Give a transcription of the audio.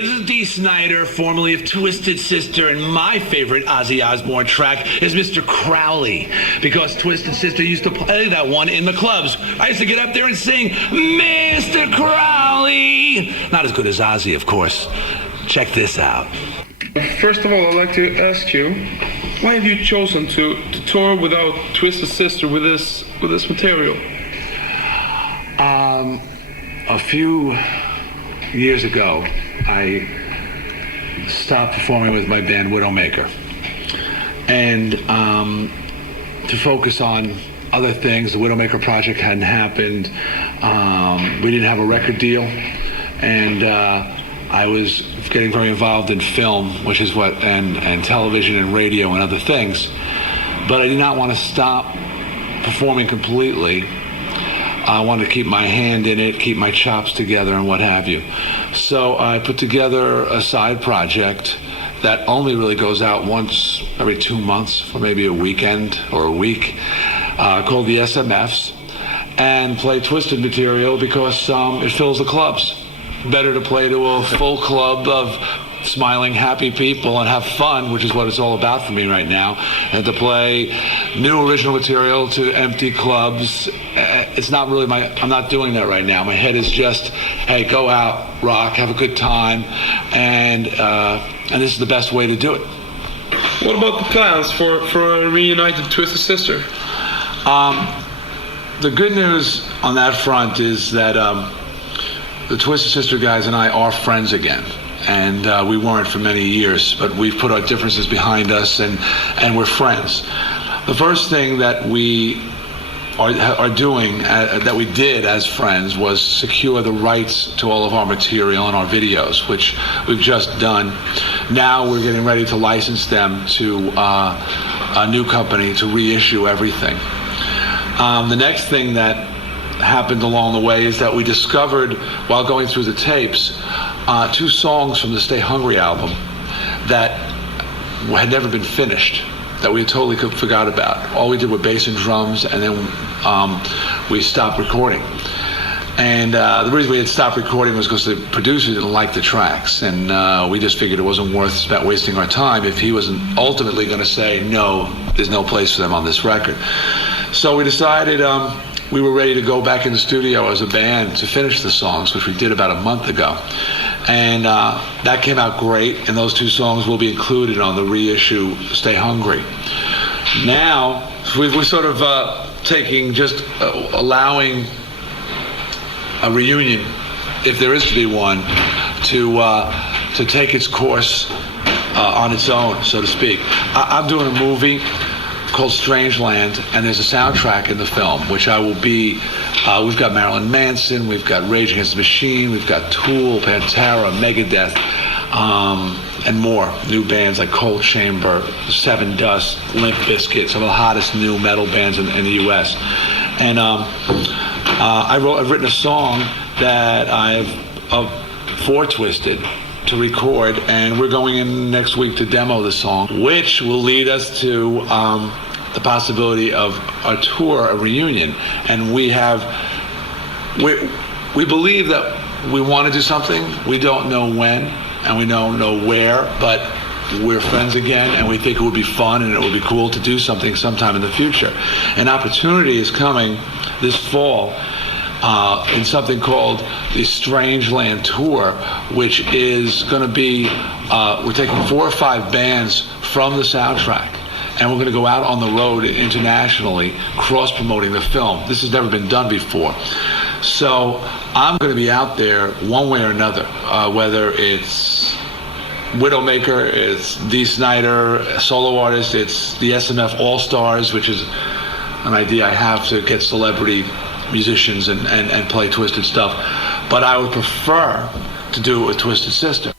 Hey, this is D. Snider, formerly of Twisted Sister, and my favorite Ozzy Osbourne track is Mr. Crowley, because Twisted Sister used to play that one in the clubs. I used to get up there and sing, Mr. Crowley. Not as good as Ozzy, of course. Check this out. First of all, I'd like to ask you, why have you chosen to tour without Twisted Sister with this material? A few years ago, I stopped performing with my band Widowmaker, and to focus on other things. The Widowmaker project hadn't happened. We didn't have a record deal, and I was getting very involved in film, which is what, and television and radio and other things. But I did not want to stop performing completely. I wanted to keep my hand in it, keep my chops together and what have you. So I put together a side project that only really goes out once every 2 months for maybe a weekend or a week, called the SMFs, and play Twisted material because it fills the clubs. Better to play to a full club of smiling, happy people and have fun, which is what it's all about for me right now, and to play new original material to empty clubs. It's not really I'm not doing that right now. My head is just, hey, go out, rock, have a good time, and this is the best way to do it. What about the plans for a reunited Twisted Sister? The good news on that front is that the Twisted Sister guys and I are friends again. And we weren't for many years, but we've put our differences behind us, and we're friends. The first thing that we are doing, that we did as friends, was secure the rights to all of our material and our videos, which we've just done. Now we're getting ready to license them to a new company to reissue everything. The next thing that happened along the way is that we discovered, while going through the tapes, 2 songs from the Stay Hungry album that had never been finished, that we totally forgot about. All we did were bass and drums, and then we stopped recording. And the reason we had stopped recording was because the producer didn't like the tracks, and we just figured it wasn't worth wasting our time if he wasn't ultimately going to say, no, there's no place for them on this record. So we decided we were ready to go back in the studio as a band to finish the songs, which we did about a month ago. And that came out great, and those 2 songs will be included on the reissue Stay Hungry. Now, we're sort of allowing a reunion, if there is to be one, to take its course on its own, so to speak. I'm doing a movie called Strangeland, and there's a soundtrack in the film, which I will be, we've got Marilyn Manson, we've got Rage Against the Machine, we've got Tool, Pantera, Megadeth, and more new bands like Cold Chamber, Seven Dust, Limp Bizkit, some of the hottest new metal bands in the US. And I've written a song that for Twisted to record, and we're going in next week to demo the song, which will lead us to the possibility of a tour, a reunion. And we believe that we want to do something. We don't know when, and we don't know where, but we're friends again, and we think it would be fun and it would be cool to do something sometime in the future. An opportunity is coming this fall in something called the Strangeland Tour, which is going to be, we're taking 4 or 5 bands from the soundtrack, and we're going to go out on the road internationally, cross-promoting the film. This has never been done before. So I'm going to be out there one way or another, whether it's Widowmaker, it's D. Snider, solo artist, it's the SMF All-Stars, which is an idea I have to get celebrity musicians and play Twisted stuff. But I would prefer to do it with Twisted Sister.